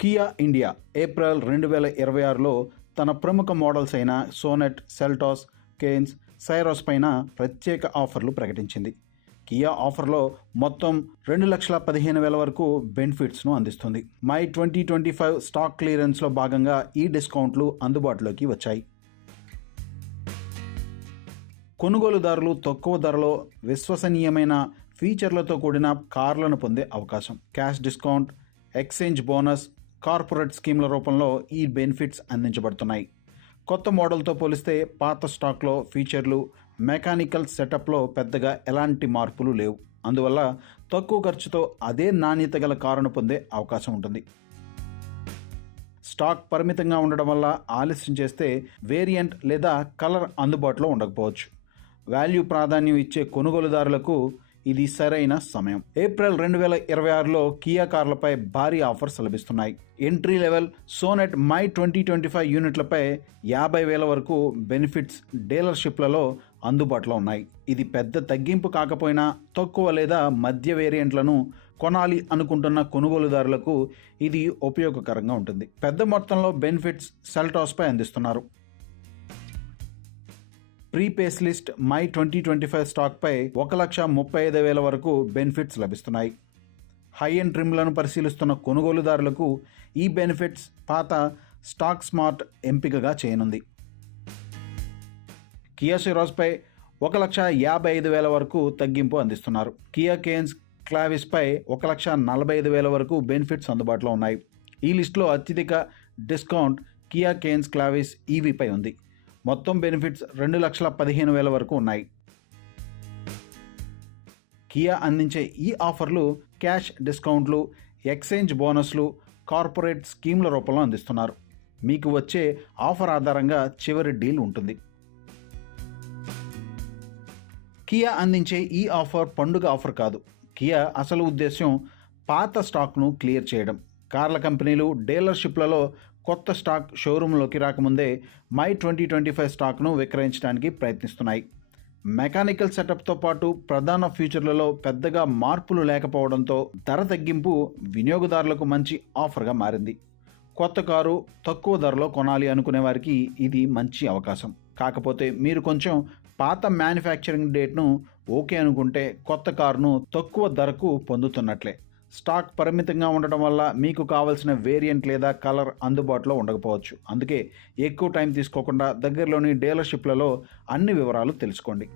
Kia India April 2026లో తన ప్రముఖ models అయిన సోనెట్, సెల్టాస్, కేన్స్, సైరోస్ పైన ప్రత్యేక ఆఫర్లు ప్రకటించింది. కియా ఆఫర్లో మొత్తం 2,15,000 వరకు బెనిఫిట్స్ను అందిస్తుంది. మై 2025 స్టాక్ క్లియరెన్స్లో భాగంగా ఈ డిస్కౌంట్లు అందుబాటులోకి వచ్చాయి. కొనుగోలుదారులు తక్కువ ధరలో విశ్వసనీయమైన ఫీచర్లతో కూడిన కార్లను పొందే అవకాశం. Cash discount, exchange bonus, corporate స్కీమ్ల రూపంలో ఈ బెనిఫిట్స్ అందించబడుతున్నాయి. కొత్త మోడల్తో పోలిస్తే పాత స్టాక్లో ఫీచర్లు, మెకానికల్ సెటప్లో పెద్దగా ఎలాంటి మార్పులు లేవు. అందువల్ల తక్కువ ఖర్చుతో అదే నాణ్యత గల కారును పొందే అవకాశం ఉంటుంది. స్టాక్ పరిమితంగా ఉండడం వల్ల ఆలస్యం చేస్తే వేరియంట్ లేదా కలర్ అందుబాటులో ఉండకపోవచ్చు. వాల్యూ ప్రాధాన్యం ఇచ్చే కొనుగోలుదారులకు ఇది సరైన సమయం. ఏప్రిల్ 2026లో కియా కార్లపై భారీ ఆఫర్స్ లభిస్తున్నాయి. ఎంట్రీ లెవెల్ సోనెట్ మై 2025 యూనిట్లపై 50,000 వరకు బెనిఫిట్స్ డీలర్షిప్లలో అందుబాటులో ఉన్నాయి. ఇది పెద్ద తగ్గింపు కాకపోయినా తక్కువ లేదా మధ్య వేరియంట్లను కొనాలి అనుకుంటున్న కొనుగోలుదారులకు ఇది ఉపయోగకరంగా ఉంటుంది. పెద్ద మొత్తంలో బెనిఫిట్స్ సెల్టాస్పై అందిస్తున్నారు. ప్రీ పేస్ లిస్ట్ మై 2025 స్టాక్పై 1,35,000 వరకు బెనిఫిట్స్ లభిస్తున్నాయి. హై ఎండ్ ట్రిమ్లను పరిశీలిస్తున్న కొనుగోలుదారులకు ఈ బెనిఫిట్స్ పాత స్టాక్ స్మార్ట్ ఎంపికగా చేయనుంది. కియా సిరాస్పై 1,55,000 వరకు తగ్గింపు అందిస్తున్నారు. కియా కేన్స్ క్లావిస్పై 1,45,000 వరకు బెనిఫిట్స్ అందుబాటులో ఉన్నాయి. ఈ లిస్టులో అత్యధిక డిస్కౌంట్ కియా కేన్స్ క్లావిస్ ఈవీపై ఉంది. మొత్తం బెనిఫిట్స్ 2,15,000 వరకు ఉన్నాయి. కియా అందించే ఈ ఆఫర్లు క్యాష్ డిస్కౌంట్లు, ఎక్స్చేంజ్ బోనస్లు, కార్పొరేట్ స్కీమ్ల రూపంలో అందిస్తున్నారు. మీకు వచ్చే ఆఫర్ ఆధారంగా చివరి డీల్ ఉంటుంది. కియా అందించే ఈ ఆఫర్ పండుగ ఆఫర్ కాదు. కియా అసలు ఉద్దేశం పాత స్టాక్ను క్లియర్ చేయడం. కార్ల కంపెనీలు డీలర్షిప్లలో కొత్త స్టాక్ షోరూంలోకి రాకముందే మై 2025 స్టాక్ను విక్రయించడానికి ప్రయత్నిస్తున్నాయి. మెకానికల్ సెటప్తో పాటు ప్రధాన ఫీచర్లలో పెద్దగా మార్పులు లేకపోవడంతో ధర తగ్గింపు వినియోగదారులకు మంచి ఆఫర్గా మారింది. కొత్త కారు తక్కువ ధరలో కొనాలి అనుకునే వారికి ఇది మంచి అవకాశం. కాకపోతే మీరు కొంచెం పాత మ్యానుఫ్యాక్చరింగ్ డేట్ను ఓకే అనుకుంటే కొత్త కారును తక్కువ ధరకు పొందుతున్నట్లే. స్టాక్ పరిమితంగా ఉండటం వల్ల మీకు కావాల్సిన వేరియంట్ లేదా కలర్ అందుబాటులో ఉండకపోవచ్చు. అందుకే ఎక్కువ టైం తీసుకోకుండా దగ్గరలోని డీలర్షిప్లలో అన్ని వివరాలు తెలుసుకోండి.